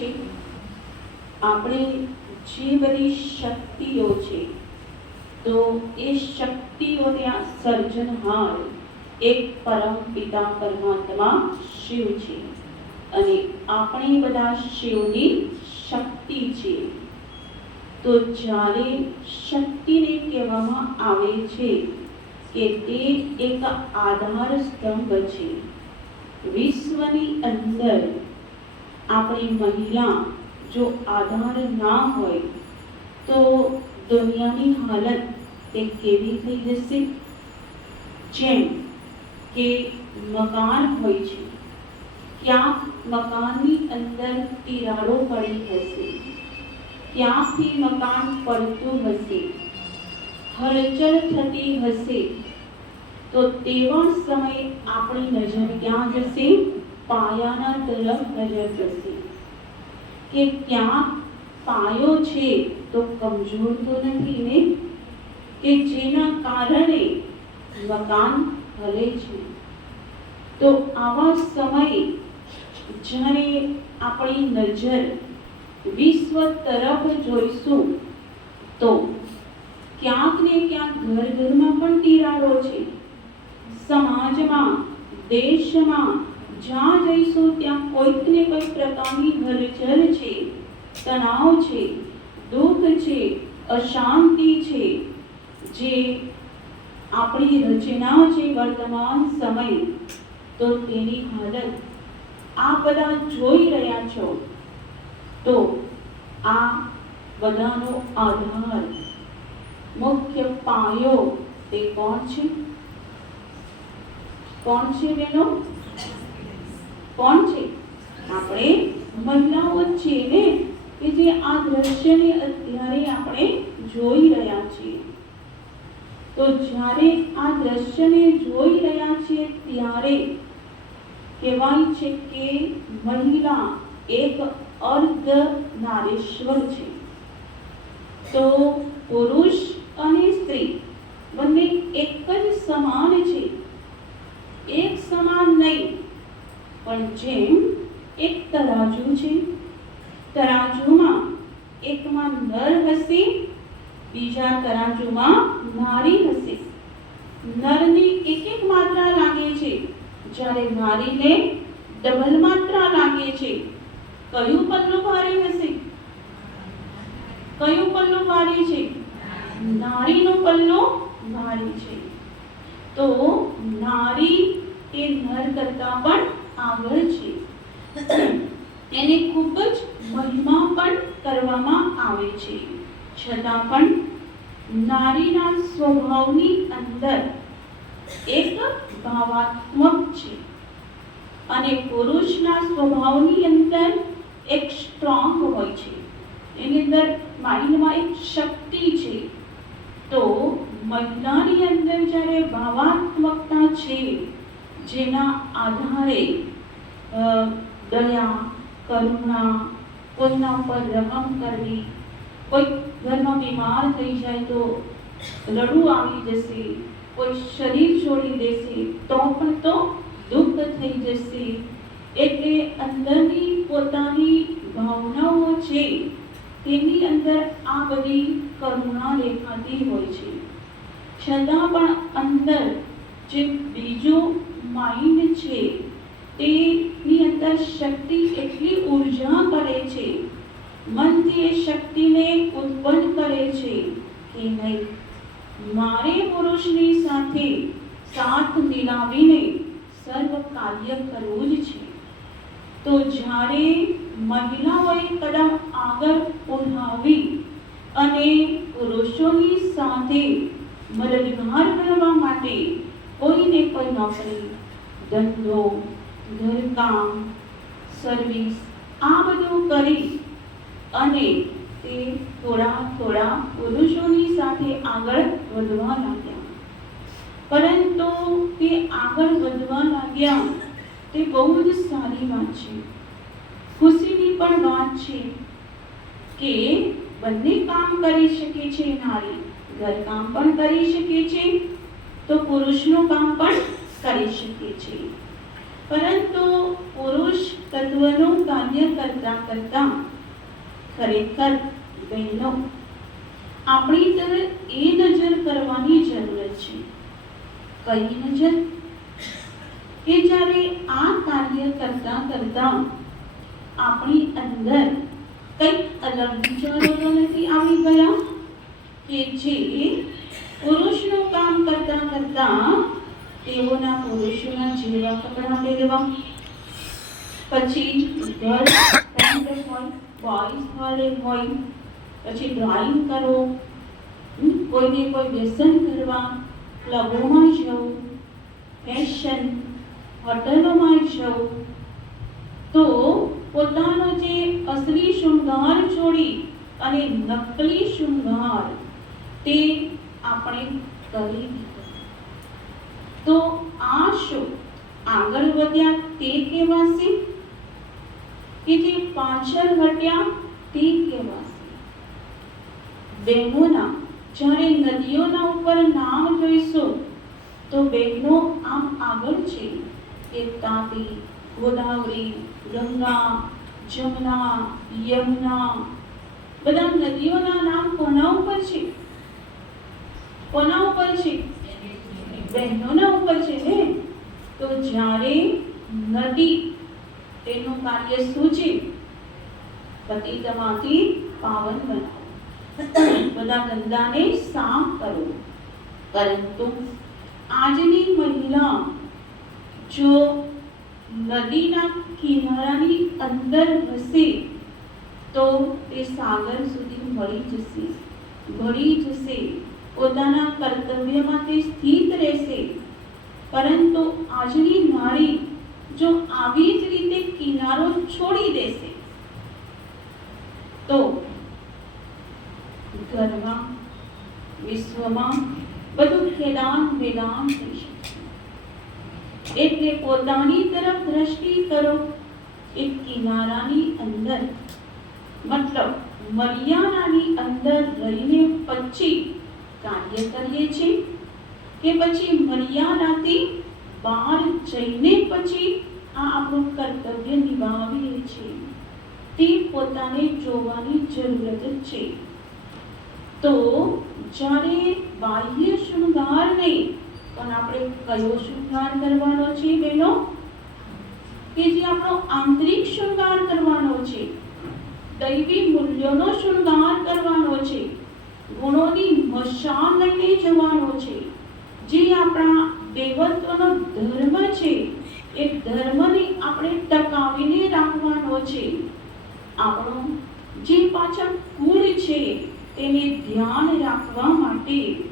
છે? આપણે જે બધી શક્તિઓ છે, તો એ શક્તિઓના સર્જનહાર એક પરમ પિતા પરમાત્મા શિવ છે. અને આપણે બધા શિવની શક્તિ છે. તો જ્યારે શક્તિને કહેવામાં આવે છે કે તે એક આધાર સ્તંભ છે, વિશ્વની અંદર આપણી મહિલા જો આધાર ના હોય, તો દુનિયાની હાલત તે કેવી થઈ જશે? જેમ કે મકાન હોય છે, ક્યાંક મકાનની અંદર તિરાડો પડી હશે ક્યાંકથી મકાન પડતું હશે, હલચલ થતી હશે, તો તેવા સમયે આપણી નજર ક્યાં જશે? પાયાના તરફ નજર કરશે કે ક્યાં પાયો છે તો કમજોર તો નથી ને? કે જેના કારણે મકાન હલે છે? તો આવા સમયે જ્યારે આપણી નજર વિશ્વ તરફ જોઈશું, તો ક્યાંક ને ક્યાંક ઘર ઘરમાં પણ તિરાડો છે. સમાજમાં, દેશમાં જ્યાં જઈશું, ત્યાં કોઈક ને કોઈક પ્રકારની હલચલ છે, તણાવ છે, દુઃખ છે, અશાંતિ છે, જે આપણી રચના છે વર્તમાન સમય. તો તેની હાલત આ બધા જોઈ રહ્યા છો. તો આ બધાનો આધાર મુખ્ય પાયો તે કોણ છે? કોણ છે બેનો? કોણ છે? આપણે મહિલાઓ જ છીએ ને, કે જે આ દ્રશ્યને અત્યારે આપણે જોઈ રહ્યા છીએ. તો જ્યારે આ દ્રશ્યને જોઈ રહ્યા છીએ ત્યારે કહેવાય છે કે મહિલા એક અર્ધ નારેશ્વર છે. તો પુરુષ અને સ્ત્રી બંને એક જ સમાન છે. એક સમાન નહીં પણ જેમ એક તરાજુ છે, તરાજુમાં એકમાં નર હશે, બીજા તરાજુમાં નારી હશે. નરની એક એક માત્રા લાગે છે. જ્યારે નારીને ડબલ માત્રા લાગે છે. કયું પલ્લું ભારે હશે? કયું પલ્લું ભારે છે? નારીનું પલ્લું ભારે છે. તો નારી એ નર કરતા પણ આગળ છે. એને ખૂબ જ મહિમા પણ કરવામાં આવે છે. છતાં પણ નારીના સ્વભાવની અંદર એક ભાવાત્મક છે અને પુરુષના સ્વભાવની અંદર એક સ્ટ્રોંગ હોય છે. એની અંદર માઇન્ડમાં એક શક્તિ છે. તો મહિલાની અંદર જ્યારે ભાવાત્મકતા છે, જેના આધારે દયા કરુણા, કોઈના ઉપર રહમ કરવી, કોઈ ઘરમાં બીમાર થઈ જાય તો રડવું આવી જશે, કોઈ શરીર છોડી દેશે તો પણ તો દુઃખ થઈ જશે. એટલે અંદરની પોતાની ભાવનાઓ છે, તેની અંદર આ બધી કરુણા દેખાતી હોય છે. છતાં પણ અંદર જે બીજું માઇન્ડ છે તેની અંદર શક્તિ એટલી ઊર્જા કરે છે. મનથી એ શક્તિને ઉત્પન્ન કરે છે કે નહીં? મારે પુરુષની સાથે સાથ મિલાવીને સર્વ કાર્ય કરવું જ છે. તો જ્યારે મહિલાઓએ કદમ આગળ ઉઠાવી અને પુરુષોની સાથે મદદગાર કરવા માટે કોઈને કોઈ નોકરી, ધંધો ઘરકામ સર્વિસ આ બધું કરી અને તે થોડા થોડા પુરુષોની સાથે આગળ વધવા લાગ્યા. પરંતુ તે આગળ વધવા લાગ્યા તે બહુ જ સારી વાત છે. ખુશીની પણ વાત છે કે બંને કામ કરી શકે છે નારી, ઘરકામ પણ કરી શકે છે, તો પુરુષનું કામ પણ કરી શકે છે. પરંતુ પુરુષ તત્વનું કાર્ય કરતા કરતા ખરેખર બહેનો, આપણી તરફ એ નજર કરવાની જરૂર છે. કઈ નજર? કે જ્યારે આ કાર્ય કરતા કરતા આપણી અંદર કંઈક અલગ વિચારો નથી આવી ગયા, કે જે પુરુષનું કામ કરતા કરતા તેઓના પુરુષોના જેવા કપડાં પહેરવા પછી ગર્લ્સ હોય બોયઝ વાળે હોય, પછી ડ્રોઈંગ કરો કોઈને કોઈ વ્યસન કરવા, ક્લબોમાં જવું ફેશન હોટલોમાં જવું તો પોતાનો જે અસલી શૃંગાર છોડી અને નકલી શૃંગાર તે આપણે કરી તો આ શું? આગળ વધ્યા તે કહેવાશે કે પાછળ હટ્યા તે કહેવાશે બહેનોના જ્યારે નદીઓના ઉપર નામ જોઈશું, તો બહેનો આમ આગળ છે. એ તાપી, ગોદાવરી, ગંગા, જમુના, યમુના, બધા નદીઓના નામ કોના ઉપર છે? કોના ઉપર છે? બહેનોના ઉપર છે ને, તો જ્યારે નદી તેનું કાર્ય શું છે પતિતમાંથી પાવન બનાવો. બધા ગંદાને સાફ કરો. પરંતુ આજની મહિલા જો નદીના કિનારાની અંદર હશે તો તે સાગર સુધી મળી જશે, ભળી જશે. પોતાના કર્તવ્યમાં તે સ્થિત રહેશે. પરંતુ આજની નારી જો આવી જ રીતે કિનારો છોડી દેશે, તો ઘરમાં, વિશ્વમાં બધું ખેડાણ વેલાન થઈ શકે. એટલે પોતાની તરફ દ્રષ્ટિ કરો. એ કિનારાની અંદર, મતલબ, મર્યાદાની અંદર રહીને પછી કાર્ય કરીએ છીએ કે પછી મર્યાદાથી બહાર જઈને પછી આ આપણું કર્તવ્ય નિભાવીએ છીએ. તે પોતાને જોવાની જરૂરત છે. તો જ્યારે બાહ્ય શૃંગાર નહીં પણ આપણે કયો શૃંગાર કરવાનો છે બેનો? કે જે આપણો આંતરિક શૃંગાર કરવાનો છે. દૈવી મૂલ્યોનો શૃંગાર કરવાનો છે. ગુણોની મશાલ લઈને જવાનો છે. જે આપણા દેવત્વનો ધર્મ છે, એ ધર્મને આપણે ટકાવીને રાખવાનો છે. આપણો જે પાછળ કુળ છે, તેને ધ્યાન રાખવા માટે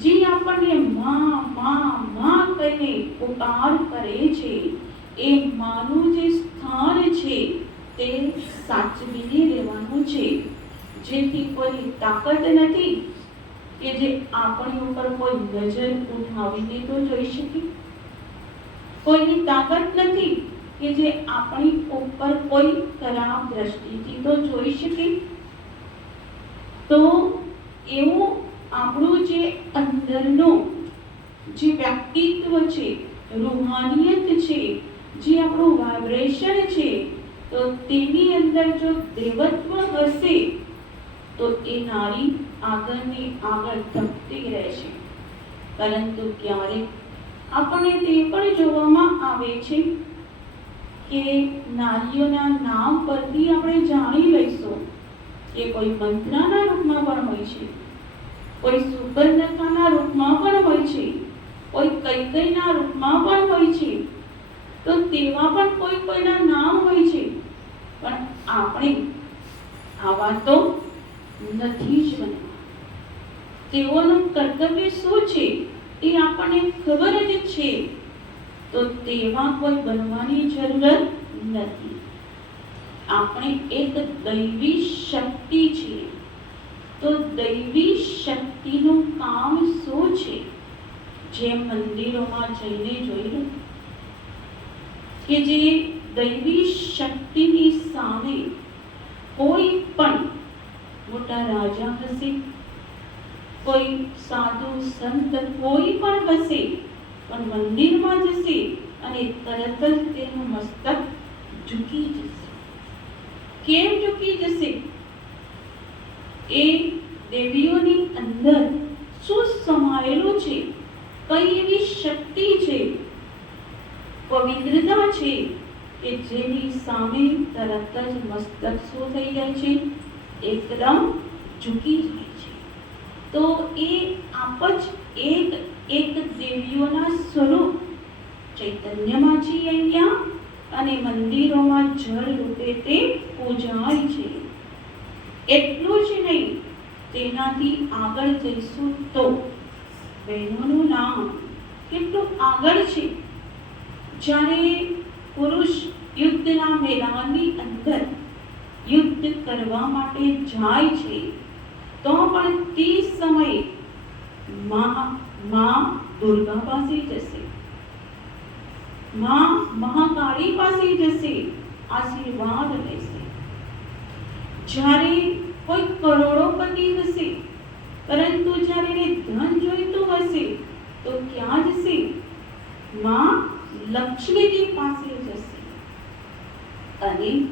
જે આપણને માં માં માં કહીને પુકાર કરે છે, એ માનું જે સ્થાન છે, તે સાચવીને રહેવાનું છે. જેથી કોઈ તાકાત નથી કે જે આપણી ઉપર કોઈ નજર ઉઠાવીને તો જોઈ શકે. કોઈની તાકાત નથી કે જે આપણી ઉપર કોઈ ખરાબ દ્રષ્ટિથી તો જોઈ શકે. તો એવું આપણું જે અંદરનું જે વ્યક્તિત્વ છે, રૂહાનિયત છે, જે આપણું વાઇબ્રેશન છે, તો તેની અંદર જો દેવત્વ હશે તો એ નારી આગળની આગળ ધપતી રહેશે પરંતુ ક્યારેક આપણને તે પણ જોવામાં આવે છે કે નારીઓના નામ પરથી આપણે જાણી લઈશું કે કોઈ મંત્રાના રૂપમાં પણ હોય છે, કોઈ સુપર્ણખાના રૂપમાં પણ હોય છે, કોઈ કૈકઈના રૂપમાં પણ હોય છે. તો તેવા પણ કોઈ કોઈના નામ હોય છે. પણ આપણે આવા તો નથી જ બનવા તેઓનું કર્તવ્ય શું છે એ આપણને ખબર જ છે. તો તેવા કોઈ બનવાની જરૂરત નથી. આપણે એક દૈવી શક્તિ છીએ. તો દૈવી શક્તિનું કામ શું છે? જે મંદિરોમાં જઈને જોયું કે જે દૈવી શક્તિની સામે કોઈ પણ મોટા રાજા હશે. કોઈ સાધુ સંત કોઈ પણ હશે, પણ મંદિરમાં જશે અને તરત જ તેનું મસ્તક ઝૂકી જશે. કેમ ઝૂકી જશે? એ દેવીઓની અંદર શું સમાયેલું છે? કઈ એવી શક્તિ છે? પવિત્રતા છે કે જેની સામે તરત જ મસ્તક શું થઈ જાય છે? એકદમ ઝૂકી જાય છે. તો એ આપ જ એક એક દેવીઓના સ્વરૂપ ચૈતન્યમાં છે અહીંયા અને મંદિરોમાં જળ રૂપે તે પૂજાય છે. એટલું જ નહીં, તેનાથી આગળ જઈશું તો બહેનોનું નામ કેટલું આગળ છે. જ્યારે પુરુષ યુદ્ધના મેદાનની અંદર યુદ્ધ કરવા માટે જાય છે, તો પણ તે સમયે મા મા દુર્ગા પાસે જશે. મા મહાકાળી પાસે જશે, આશીર્વાદ લેશે. જ્યારે કોઈ કરોડોપતિ હશે, પરંતુ જ્યારે એને ધન જોઈતું હશે, તો ક્યાં જશે? માં લક્ષ્મીજી પાસે જશે. અને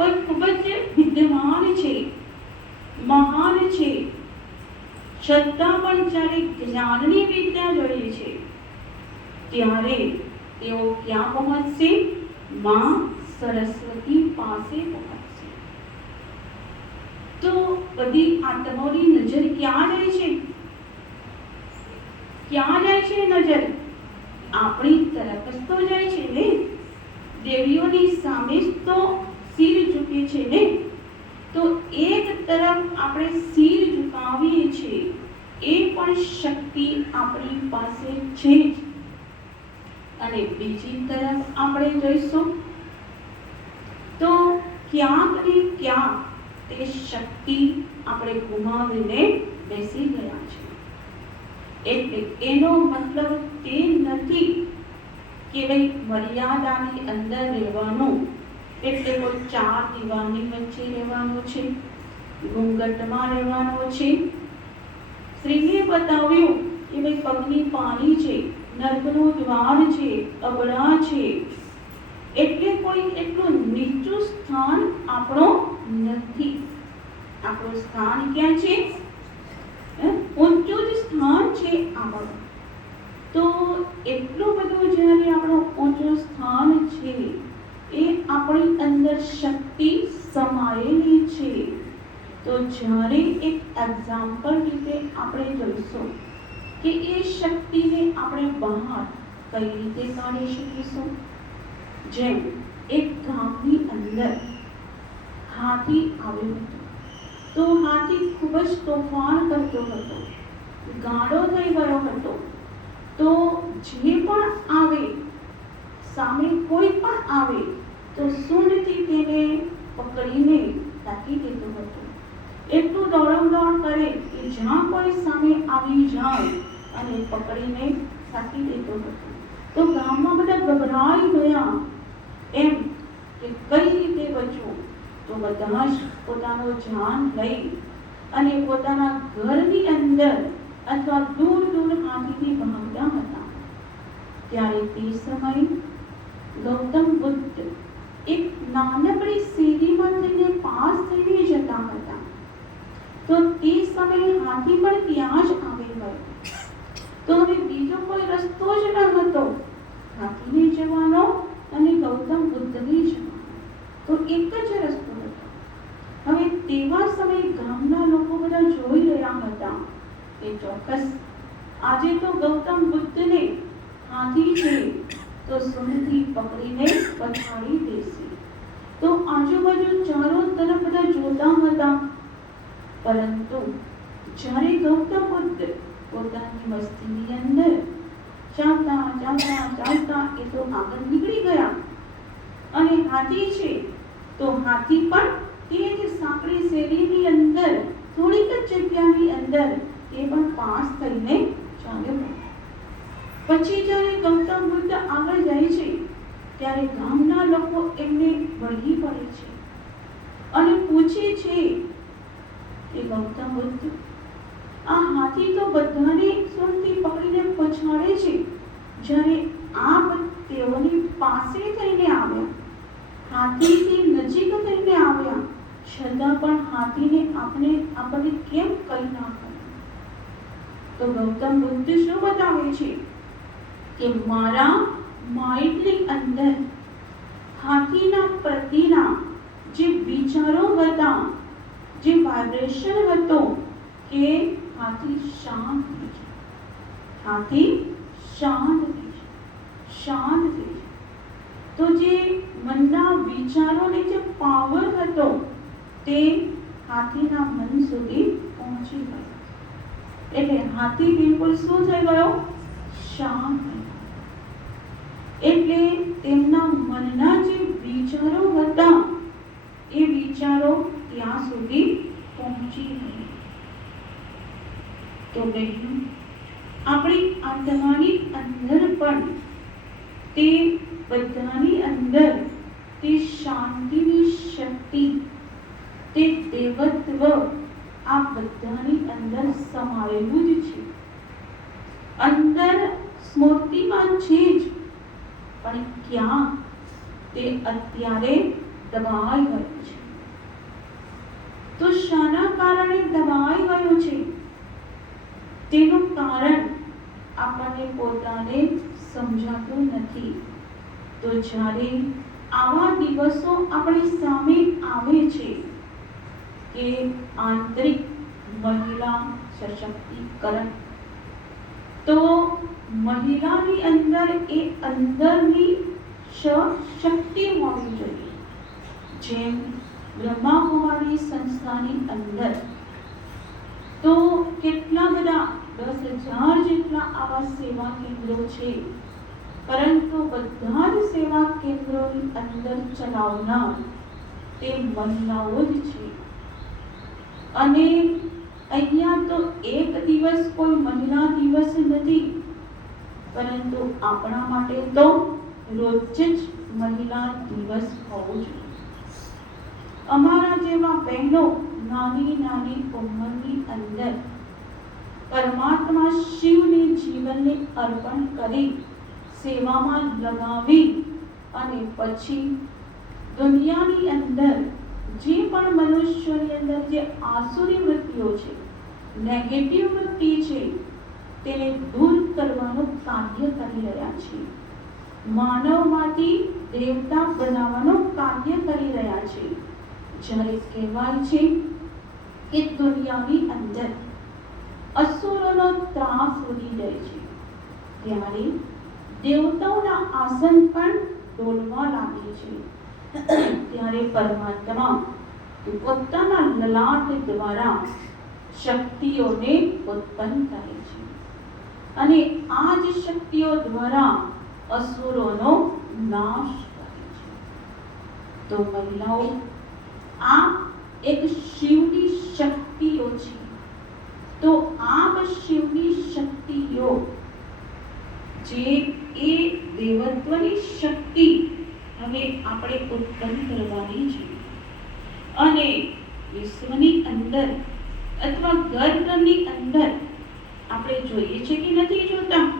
કોઈ ખૂબ જ વિદ્યમાન છે. મહાન છે. છતાં પણ જ્યારે જ્ઞાનની વિદ્યા જોઈએ છે, ત્યારે તેઓ ક્યાં પહોંચશે? માં સરસ્વતી પાસે પહોંચશે. તો બધી આત્માઓની નજર ક્યાં જાય છે? ક્યાં જાય છે નજર? આપણી તરફ જ તો જાય છે ને? દેવીઓની સામે જ તો શિર ઝૂકે છીએ ને તો એક તરફ આપણે શિર ઝુકાવીએ છીએ, એ પણ શક્તિ આપણી પાસે છે અને બીજી તરફ આપણે જોઈશું, તો ક્યાંક ને ક્યાંક તે શક્તિ આપણે ગુમાવીને બેસી ગયા છે. એટલે એનો મતલબ તે નથી કે ભાઈ મર્યાદાની અંદર રહેવાનું એટલે કોઈ ચાર દિવાલની વચ્ચે રહેવાનું છે, ઘૂંઘટમાં રહેવાનું છે. સ્ત્રીએ બતાવ્યું કે ભાઈ પગની પાણી છે, નર્કનું દ્વાર છે અબડા છે. એટલે કોઈ એટલું નીચું સ્થાન આપણો નથી. આપણું સ્થાન ક્યાં છે? ઊંચું જ સ્થાન છે આપણું. તો એટલું બધું જ્યારે આપણું ઊંચું સ્થાન છે એ આપણી અંદર શક્તિ સમાયેલી છે. તો જ્યારે એક એક્ઝામ્પલ રીતે આપણે જોઈશું કે એ શક્તિને આપણે બહાર કઈ રીતે કાઢી શકીશું? જેમ એક ગામની અંદર હાથી આવ્યો હતો. તો હાથી ખૂબ જ તોફાન કરતો હતો. ગાળો થઈ ગયો હતો. તો જે સામે કોઈ પણ આવે તો સૂંઢથી તેને પકડીને તાકી દેતો હતો. એટલું દોડમ દોડ કરે કે જ્યાં કોઈ સામે આવી જાય અને પકડીને સાકી દેતો હતો. તો ગામમાં બધા ગભરાઈ ગયા એમ કે કઈ રીતે બચવું? તો બધા જ પોતાનો જાન લઈ અને પોતાના ઘરની અંદર અથવા દૂર દૂર હાથીથી ભાગતા હતા. ત્યારે તે સમયે ગૌતમ બુદ્ધ એક નાનકડી શેરીમાં થઈને પાસ થઈને જતા હતા. તો તે સમયે હાથી પણ ત્યાં જ આવી ગયો. તો હવે બીજો કોઈ રસ્તો જ ન હતો. હાથીને જવાનો અને ગૌતમ બુદ્ધને જવાનો. તો એક જ રસ્તો હતો. હવે તેવા સમયે ગામના લોકો બધા જોઈ રહ્યા હતા એ ચોક્કસ આજે તો ગૌતમ બુદ્ધને હાથી છે. તો પકડીને પછાડી દેશે તો આજુબાજુ ચારો તરફ બધા જોતા હતા. પરંતુ જ્યારે ગૌતમ બુદ્ધ પોતાની મસ્તીની અંદર ચાલતા ચાલતા ચાલતા એ તો આગળ નીકળી ગયા. અને હાથી છે તો હાથી પણ તે જ સાંકડી શેરીની અંદર, થોડીક જ જગ્યાની અંદર એ પણ પાસ થઈને ચાલ્યો પછી જ્યારે ગૌતમ બુદ્ધ આગળ જાય છે, ત્યારે ગામના લોકો એમને વળગી પડે છે અને પૂછે છે કે ગૌતમ બુદ્ધ, આ હાથી તો બધાને સુરતી પકડીને પછાડે છે. જ્યારે આપ તેઓની પાસે થઈને આવ્યા, હાથીથી નજીક થઈને આવ્યા, છતાં પણ હાથીને આપણે આપણે કેમ કહી ના તો ગૌતમ બુદ્ધ શું બતાવે છે? કે મારા માઇન્ડની અંદર હાથીના પ્રતિના જે વિચારો હતા જે વાઇબ્રેશન હતો કે હાથી શાંત થઈ જાય હાથી શાંત થઈ જાય શાંત થઈ જાય તો જે મનના વિચારોને જે પાવર હતો તે હાથીના મન સુધી પહોંચી ગયો એટલે હાથી બિલકુલ શું થઈ ગયો શાંત થઈ ગયો એટલે તેમના મનના જે વિચારો હતા, એ વિચારો ત્યાં સુધી પહોંચી નહીં. તો બહેનો આપણી આત્માની અંદર પણ તે બધાની અંદર તે શાંતિની શક્તિ, તે દેવત્વ આ બધાની અંદર સમાયેલું જ છે. અંદર સ્મૃતિમાં છે જ પણ ક્યાં? તે અત્યારે દબાઈ ગયું છે. તો શાના કારણે દબાઈ ગયું છે? તેનું કારણ આપણને પોતાને સમજાતું નથી. તો જ્યારે આવા દિવસો આપણી સામે આવે છે કે આંતરિક મહિલા સશક્તિકરણ, તો મહિલાની અંદર એ અંદરની શક્તિ હોવી જોઈએ. જેમ બ્રહ્મા કુમારી સંસ્થાની અંદર. તો કેટલા બધા દસ હજાર જેટલા આવા સેવા કેન્દ્રો છે. પરંતુ બધા જ સેવા કેન્દ્રોની અંદર ચલાવનાર તે મહિલાઓ જ છે. અને અહીંયા તો એક દિવસ કોઈ મહિલા દિવસ નથી. પરંતુ આપણા માટે તો રોજ જ મહિલા દિવસ હોવો જોઈએ. અમારા જેવા બહેનો નાની નાની ઉંમરની અંદર પરમાત્મા શિવને જીવનને અર્પણ કરી સેવામાં લગાવી અને પછી દુનિયાની અંદર જે પણ મનુષ્યોની અંદર જે આસુરી વૃત્તિઓ છે નેગેટિવ વૃત્તિ છે તેને દૂર કરવાનું કાર્ય કરી રહ્યા છે માનવમાંથી દેવતા બનાવવાનું કાર્ય કરી રહ્યા છે જ્યારે કહેવાય છે કે દુનિયાની અંદર અસુરોનો ત્રાસ વધી જાય છે, ત્યારે દેવતાઓના આસન પણ ડોલવા લાગે છે. ત્યારે પરમાત્મા પોતાના લલાટ દ્વારા શક્તિઓને ઉત્પન્ન કરે છે. અને આ જ શક્તિઓ દ્વારા અસુરોનો નાશ કરે છે. તો મહિલાઓ, આ એક શિવની શક્તિઓ છે. તો આમ શિવની શક્તિઓ, જે એ દેવત્વની શક્તિ હવે આપણે ઉત્પન્ન કરવાની છે. અને વિશ્વની અંદર અથવા ઘરની અંદર આપણે જોઈએ છે કે નથી જોતા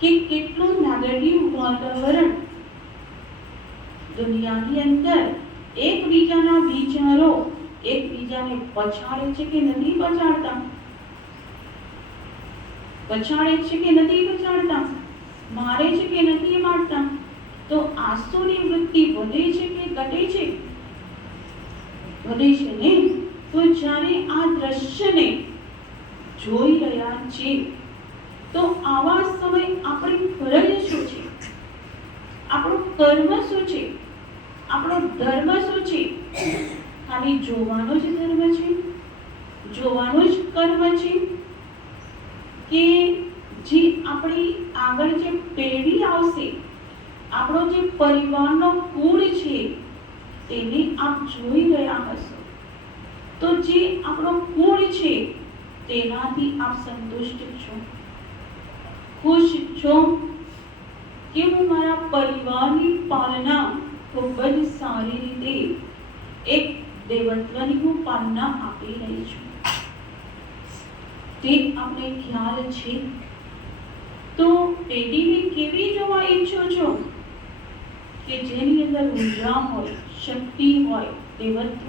કે કેટલું નાગરિક વાતાવરણ દુનિયાની અંદર એકબીજાના વિચારો એકબીજાને પછાડે છે કે નથી પછાડતા? પછાડે છે કે નથી પછાડતા? મારે છે કે નથી મારતા? તો આંસુની વૃત્તિ વધે છે કે ઘટે છે? વધે છે ને? તો જ્યારે આ દ્રશ્યને જોઈ રહ્યા છીએ. તો આવા સમય આપણી ફરજ શું છે? આપણું કર્મ શું છે? આપણો ધર્મ શું છે? ખાલી જોવાનો જ ધર્મ છે? જોવાનો જ કર્મ છે? કે જે આપણી આગળ જે પેઢી આવશે, આપણો જે પરિવારનો કુળ છે, તેને આપ જોઈ રહ્યા હશો. તો જે આપણો કુળ છે તેનાથી આપ સંતુષ્ટ છો ખુશ છો કે હું મારા પરિવારની પાલના ખૂબ જ સારી રીતે એક દેવત્વની હું પાલના આપી રહી છું તે આપણે ખ્યાલ છે તો પેઢીને કેવી જોવા ઈચ્છો છો કે જેની અંદર ઊર્જા હોય શક્તિ હોય દેવત્વ